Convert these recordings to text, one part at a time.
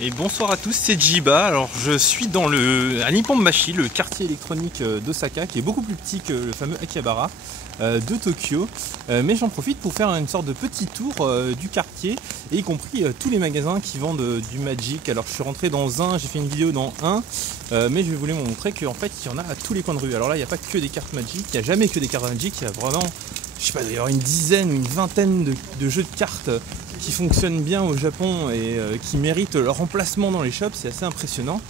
Et bonsoir à tous, c'est Jiba. Alors je suis à Nippon-machi, le quartier électronique d'Osaka, qui est beaucoup plus petit que le fameux Akihabara de Tokyo. Mais j'en profite pour faire une sorte de petit tour du quartier, et y compris tous les magasins qui vendent du Magic. Alors je suis rentré dans un, j'ai fait une vidéo dans un, mais je voulais vous montrer qu'en fait il y en a à tous les coins de rue. Alors là il n'y a pas que des cartes Magic, il n'y a jamais que des cartes Magic, il y a vraiment, je sais pas, d'ailleurs une dizaine ou une vingtaine de jeux de cartes qui fonctionnent bien au Japon et qui méritent leur emplacement dans les shops. C'est assez impressionnant.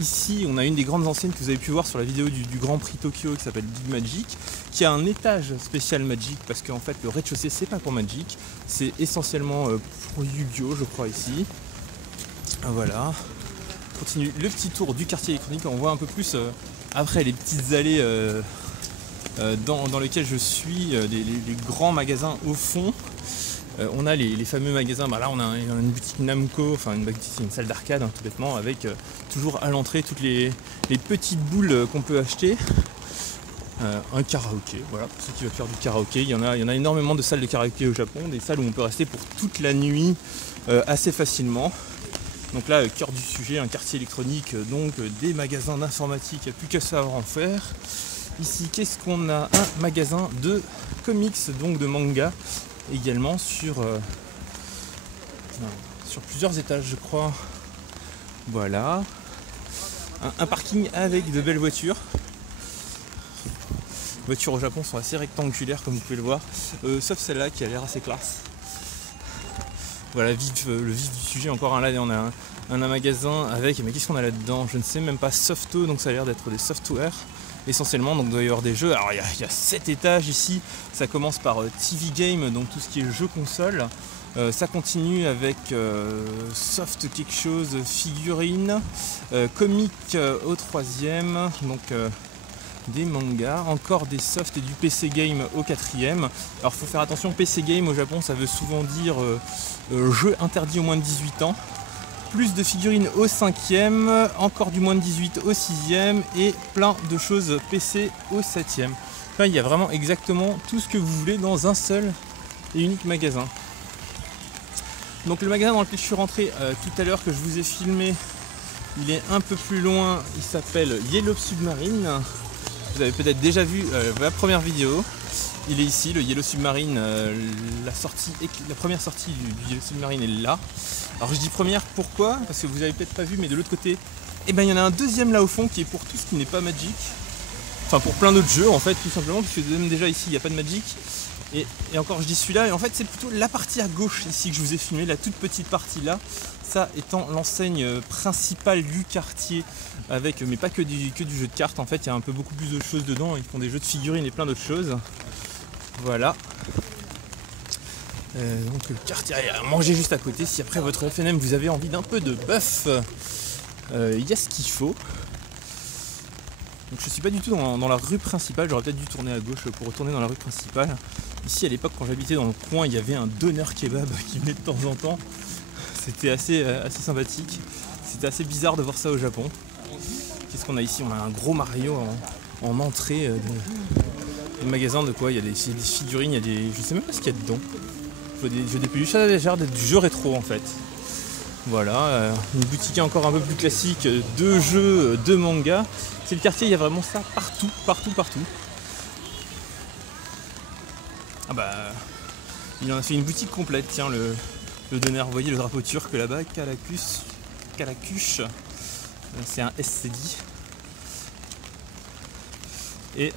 Ici on a une des grandes anciennes que vous avez pu voir sur la vidéo du Grand Prix Tokyo, qui s'appelle Big Magic, qui a un étage spécial Magic, parce qu'en fait le rez-de-chaussée c'est pas pour Magic, c'est essentiellement pour Yu-Gi-Oh je crois ici. Voilà, on continue le petit tour du quartier électronique. On voit un peu plus après les petites allées dans lesquelles je suis, les grands magasins au fond. On a les fameux magasins, là on a une boutique Namco, enfin une salle d'arcade tout bêtement, avec toujours à l'entrée toutes les petites boules qu'on peut acheter. Un karaoké, voilà, pour ceux qui veulent faire du karaoké. Il y en a énormément de salles de karaoké au Japon, des salles où on peut rester pour toute la nuit assez facilement. Donc là, cœur du sujet, un quartier électronique, donc des magasins d'informatique, il n'y a plus qu'à savoir en faire. Ici, qu'est-ce qu'on a? Un magasin de comics, donc de manga, également sur plusieurs étages je crois. Voilà, un parking avec de belles voitures. Les voitures au Japon sont assez rectangulaires comme vous pouvez le voir, sauf celle-là qui a l'air assez classe. Voilà, le vif du sujet. Encore un, là on a un magasin avec, mais qu'est-ce qu'on a là-dedans? Je ne sais même pas. Softo, donc ça a l'air d'être des softwares essentiellement, donc il doit y avoir des jeux. Alors il y a 7 étages ici, ça commence par TV Game, donc tout ce qui est jeux console. Ça continue avec soft quelque chose, figurines, comics au troisième, donc des mangas, encore des softs et du PC Game au quatrième. Alors faut faire attention, PC Game au Japon ça veut souvent dire jeu interdit aux moins de 18 ans. Plus de figurines au 5e, encore du moins de 18 au 6e et plein de choses PC au 7e. Enfin, il y a vraiment exactement tout ce que vous voulez dans un seul et unique magasin. Donc le magasin dans lequel je suis rentré tout à l'heure, que je vous ai filmé, il est un peu plus loin, il s'appelle Yellow Submarine. Vous avez peut-être déjà vu la première vidéo. Il est ici, le Yellow Submarine, la première sortie du Yellow Submarine est là. Alors je dis première, pourquoi? Parce que vous avez peut-être pas vu, mais de l'autre côté, il y en a un deuxième là au fond qui est pour tout ce qui n'est pas Magic. Enfin pour plein d'autres jeux en fait, tout simplement, parce que même déjà ici il n'y a pas de Magic. Et encore je dis celui-là, et en fait c'est plutôt la partie à gauche ici que je vous ai filmé, la toute petite partie là. Ça étant l'enseigne principale du quartier, avec, mais pas que du jeu de cartes, en fait il y a un peu beaucoup plus de choses dedans, ils font des jeux de figurines et plein d'autres choses. Voilà. Donc le quartier à manger juste à côté. Si après votre FNM vous avez envie d'un peu de bœuf, il y a ce qu'il faut. Donc je suis pas du tout dans la rue principale, j'aurais peut-être dû tourner à gauche pour retourner dans la rue principale. Ici à l'époque quand j'habitais dans le coin, il y avait un donneur kebab qui venait de temps en temps. C'était assez sympathique. C'était assez bizarre de voir ça au Japon. Qu'est-ce qu'on a ici? On a un gros Mario en entrée du magasin. De quoi? Il y a des figurines, il y a des. Je sais même pas ce qu'il y a dedans. Des jeux des peluches, ça a l'air d'être du jeu rétro en fait. Voilà, une boutique encore un peu plus classique de jeux, de mangas. C'est le quartier, il y a vraiment ça partout. Ah bah, il en a fait une boutique complète, tiens, le donneur, vous voyez le drapeau turc là-bas, Kalakush, c'est un SCD. Et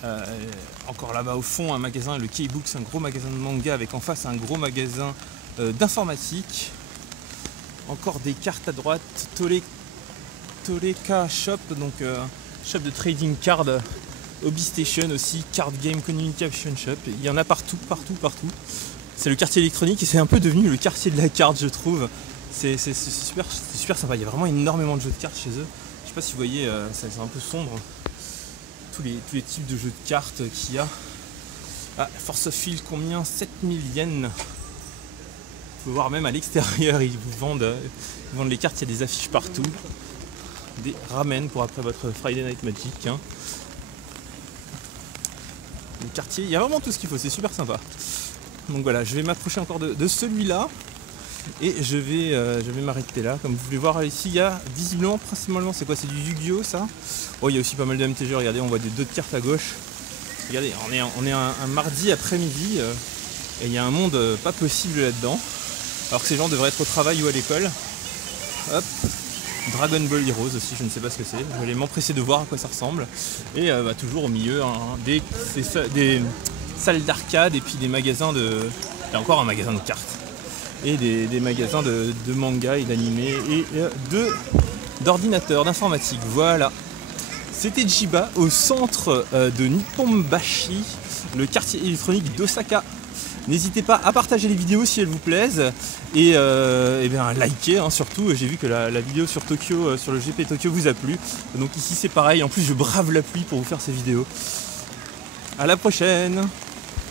encore là-bas au fond un magasin, le K-Books, un gros magasin de manga, avec en face un gros magasin d'informatique. Encore des cartes à droite, Toleka Shop, donc shop de trading card, Hobby Station aussi, Card Game Communication Shop. Il y en a partout. C'est le quartier électronique et c'est un peu devenu le quartier de la carte, je trouve. C'est super sympa, il y a vraiment énormément de jeux de cartes chez eux. Je sais pas si vous voyez, c'est un peu sombre. Tous les types de jeux de cartes qu'il y a. Ah, Force of Field, combien? 7000 yens. Vous pouvez voir même à l'extérieur, ils vous vendent les cartes, il y a des affiches partout. Des ramen pour après votre Friday Night Magic. Hein. Le quartier, il y a vraiment tout ce qu'il faut, c'est super sympa. Donc voilà, je vais m'approcher encore de celui-là. Et je vais m'arrêter là. Comme vous pouvez voir ici, il y a visiblement, principalement, c'est quoi? C'est du Yu-Gi-Oh ça? Oh, il y a aussi pas mal de MTG, regardez, on voit d'autres cartes à gauche. Regardez, on est un mardi après-midi et il y a un monde pas possible là-dedans. Alors que ces gens devraient être au travail ou à l'école. Hop, Dragon Ball Heroes aussi, je ne sais pas ce que c'est. Je vais aller m'empresser de voir à quoi ça ressemble. Et toujours au milieu, des salles d'arcade et puis des magasins de... Il y a encore un magasin de cartes. Et des magasins de manga et d'animé et d'ordinateurs, d'informatique. Voilà. C'était Jiba au centre de Nipponbashi, le quartier électronique d'Osaka. N'hésitez pas à partager les vidéos si elles vous plaisent et bien liker surtout. J'ai vu que la vidéo sur Tokyo, sur le GP Tokyo vous a plu. Donc ici c'est pareil, en plus je brave la pluie pour vous faire ces vidéos. À la prochaine!